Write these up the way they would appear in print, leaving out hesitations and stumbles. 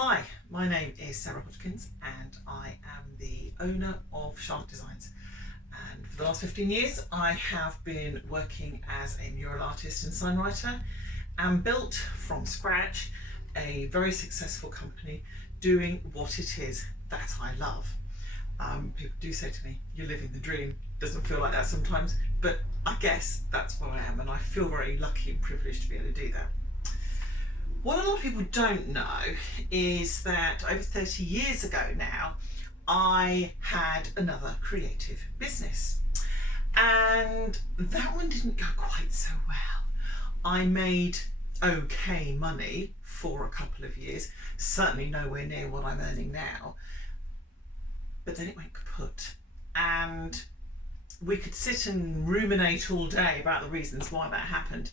Hi, my name is Sarah Hodgkins and I am the owner of Charlotte Designs. And for the last 15 years, I have been working as a mural artist and sign writer and built from scratch a very successful company doing what it is that I love. People do say to me, you're living the dream. Doesn't feel like that sometimes, but I guess that's what I am, and I feel very lucky and privileged to be able to do that. What a lot of people don't know is that over 30 years ago now, I had another creative business. And that one didn't go quite so well. I made okay money for a couple of years, certainly nowhere near what I'm earning now. But then it went kaput. And we could sit and ruminate all day about the reasons why that happened.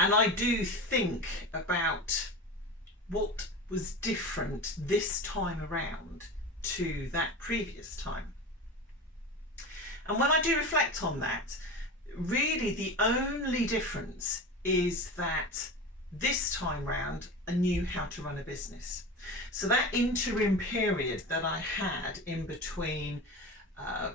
And I do think about what was different this time around to that previous time. And when I do reflect on that, really the only difference is that this time round I knew how to run a business. So that interim period that I had in between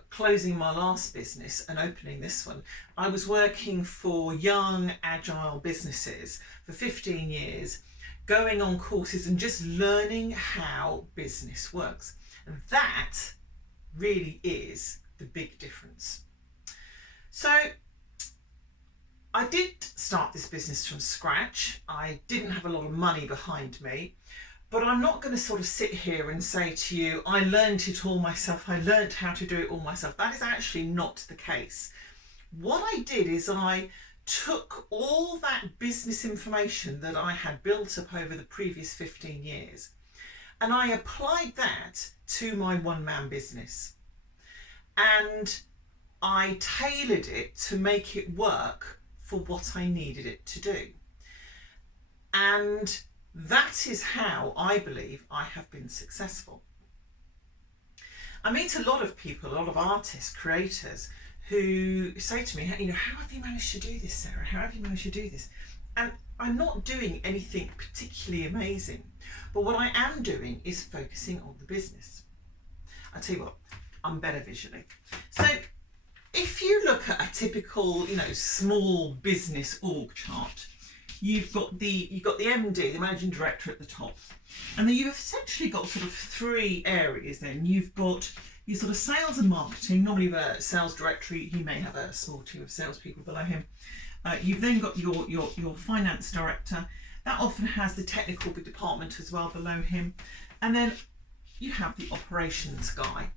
closing my last business and opening this one, I was working for young, agile businesses for 15 years, going on courses and just learning how business works. And that really is the big difference. So I did start this business from scratch. I didn't have a lot of money behind me. But I'm not going to sort of sit here and say to you, I learned it all myself, I learned how to do it all myself. That is actually not the case. What I did is I took all that business information that I had built up over the previous 15 years and I applied that to my one-man business. And I tailored it to make it work for what I needed it to do. And that is how I believe I have been successful. I meet a lot of people, a lot of artists, creators, who say to me, how have you managed to do this, Sarah? How have you managed to do this? And I'm not doing anything particularly amazing, but what I am doing is focusing on the business. I tell you what, I'm better visually. So if you look at a typical, small business org chart, you've got the MD, the managing director at the top, and then you've essentially got sort of three areas. Then you've got your sort of sales and marketing. Normally the sales director, he may have a small team of salespeople below him. You've then got your finance director. That often has the technical department as well below him, and then you have the operations guy,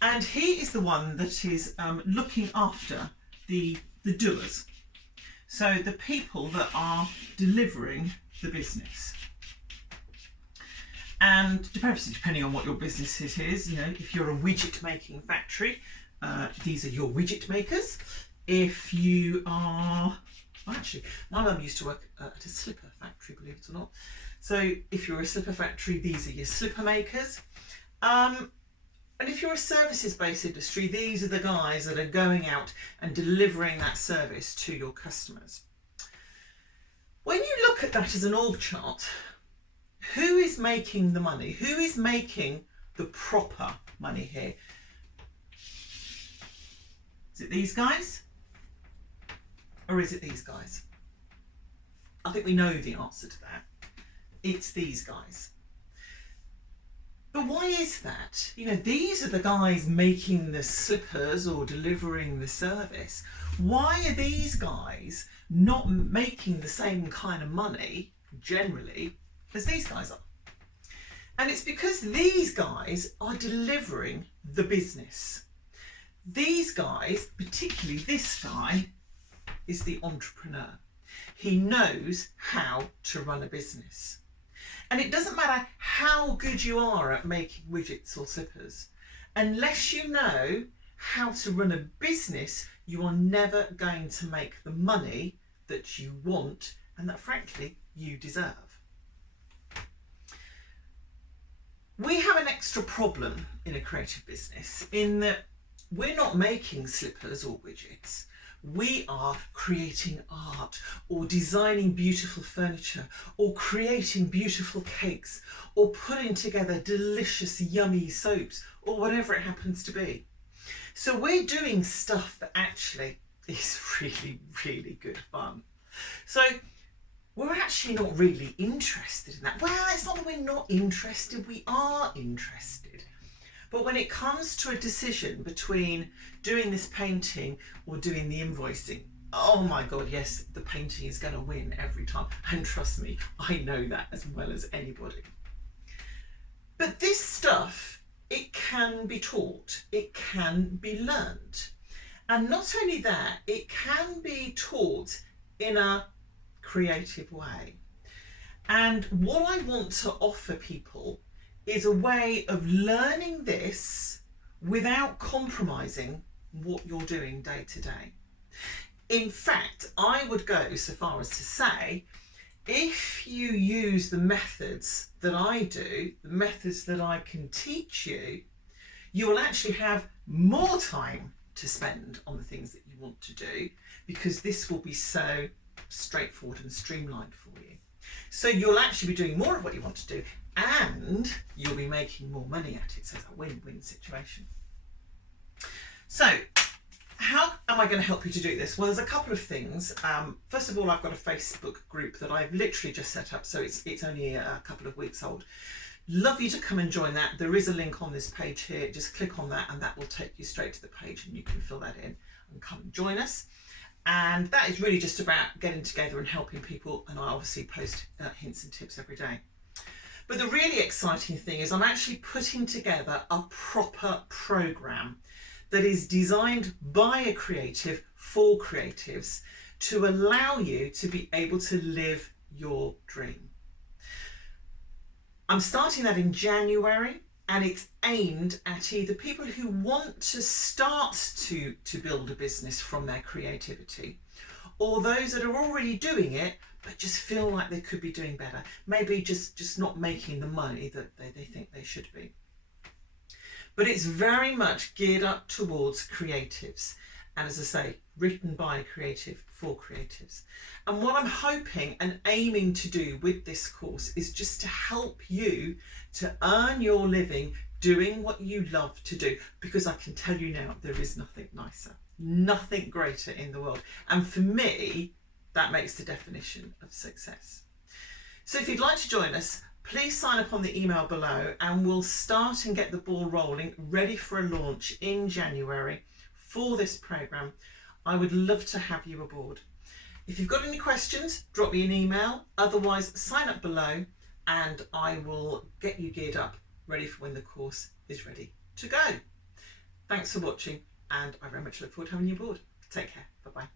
and he is the one that is looking after the doers. So the people that are delivering the business. And depending on what your business is, if you're a widget making factory, these are your widget makers. If you are, actually, my mum used to work at a slipper factory, believe it or not. So if you're a slipper factory, these are your slipper makers. And if you're a services-based industry, these are the guys that are going out and delivering that service to your customers. When you look at that as an org chart, who is making the money? Who is making the proper money here? Is it these guys? Or is it these guys? I think we know the answer to that. It's these guys. But why is that? These are the guys making the slippers or delivering the service. Why are these guys not making the same kind of money, generally, as these guys are? And it's because these guys are delivering the business. These guys, particularly this guy, is the entrepreneur. He knows how to run a business. And it doesn't matter how good you are at making widgets or slippers, unless you know how to run a business, you are never going to make the money that you want and that, frankly, you deserve. We have an extra problem in a creative business in that we're not making slippers or widgets. We are creating art or designing beautiful furniture or creating beautiful cakes or putting together delicious, yummy soaps or whatever it happens to be. So we're doing stuff that actually is really, really good fun. So we're actually not really interested in that. Well, it's not that we're not interested, we are interested. But when it comes to a decision between doing this painting or doing the invoicing, oh my God, yes, the painting is going to win every time. And trust me, I know that as well as anybody. But this stuff, it can be taught, it can be learned. And not only that, it can be taught in a creative way. And what I want to offer people is a way of learning this without compromising what you're doing day to day. In fact, I would go so far as to say, if you use the methods that I do, the methods that I can teach you, you will actually have more time to spend on the things that you want to do, because this will be so straightforward and streamlined for you. So you'll actually be doing more of what you want to do, and you'll be making more money at it. So it's a win-win situation. So how am I going to help you to do this? Well, there's a couple of things. First of all, I've got a Facebook group that I've literally just set up, so it's only a couple of weeks old. Love you to come and join that. There is a link on this page here. Just click on that and that will take you straight to the page, and you can fill that in and come and join us. And that is really just about getting together and helping people, and I obviously post hints and tips every day. But the really exciting thing is I'm actually putting together a proper program that is designed by a creative for creatives to allow you to be able to live your dream. I'm starting that in January, and it's aimed at either people who want to start to build a business from their creativity, or those that are already doing it but just feel like they could be doing better, maybe just not making the money that they think they should be. But it's very much geared up towards creatives, and as I say, written by a creative for creatives. And what I'm hoping and aiming to do with this course is just to help you to earn your living doing what you love to do, because I can tell you now, there is nothing nicer, nothing greater in the world. And for me, that makes the definition of success. So if you'd like to join us, please sign up on the email below, and we'll start and get the ball rolling, ready for a launch in January for this program. I would love to have you aboard. If you've got any questions, drop me an email. Otherwise, sign up below and I will get you geared up, ready for when the course is ready to go. Thanks for watching, and I very much look forward to having you aboard. Take care. Bye-bye.